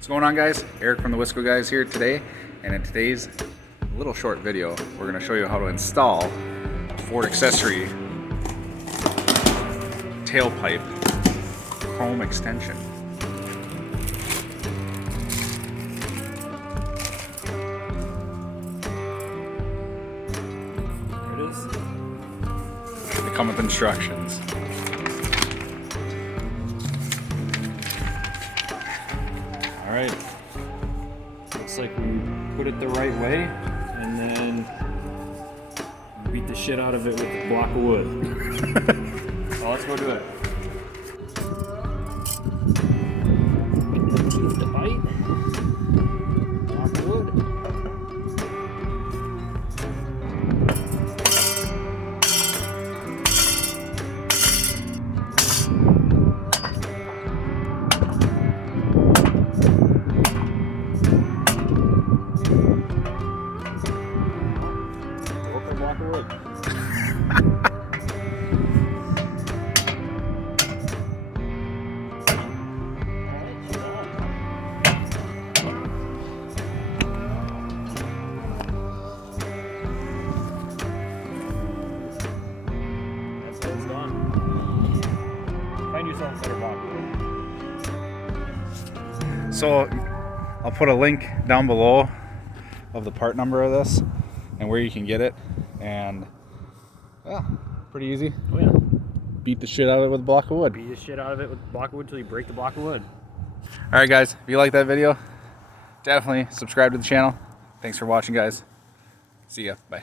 What's going on, guys? Eric from TheWiscoGuyz here today, and in today's little short video we're going to show you how to install a Ford accessory tailpipe chrome extension. There it is. They come with instructions. Alright, looks like we put it the right way and then beat the shit out of it with a block of wood. So let's go do it. Get the teeth to bite. Block of wood. Block of wood. That's what it's done. Find yourself a better block of wood. So I'll put a link down below of the part number of this and where you can get it, and yeah, pretty easy. Oh yeah. Beat the shit out of it with a block of wood. Beat the shit out of it with a block of wood until you break the block of wood. Alright guys, if you like that video, definitely subscribe to the channel. Thanks for watching, guys. See ya. Bye.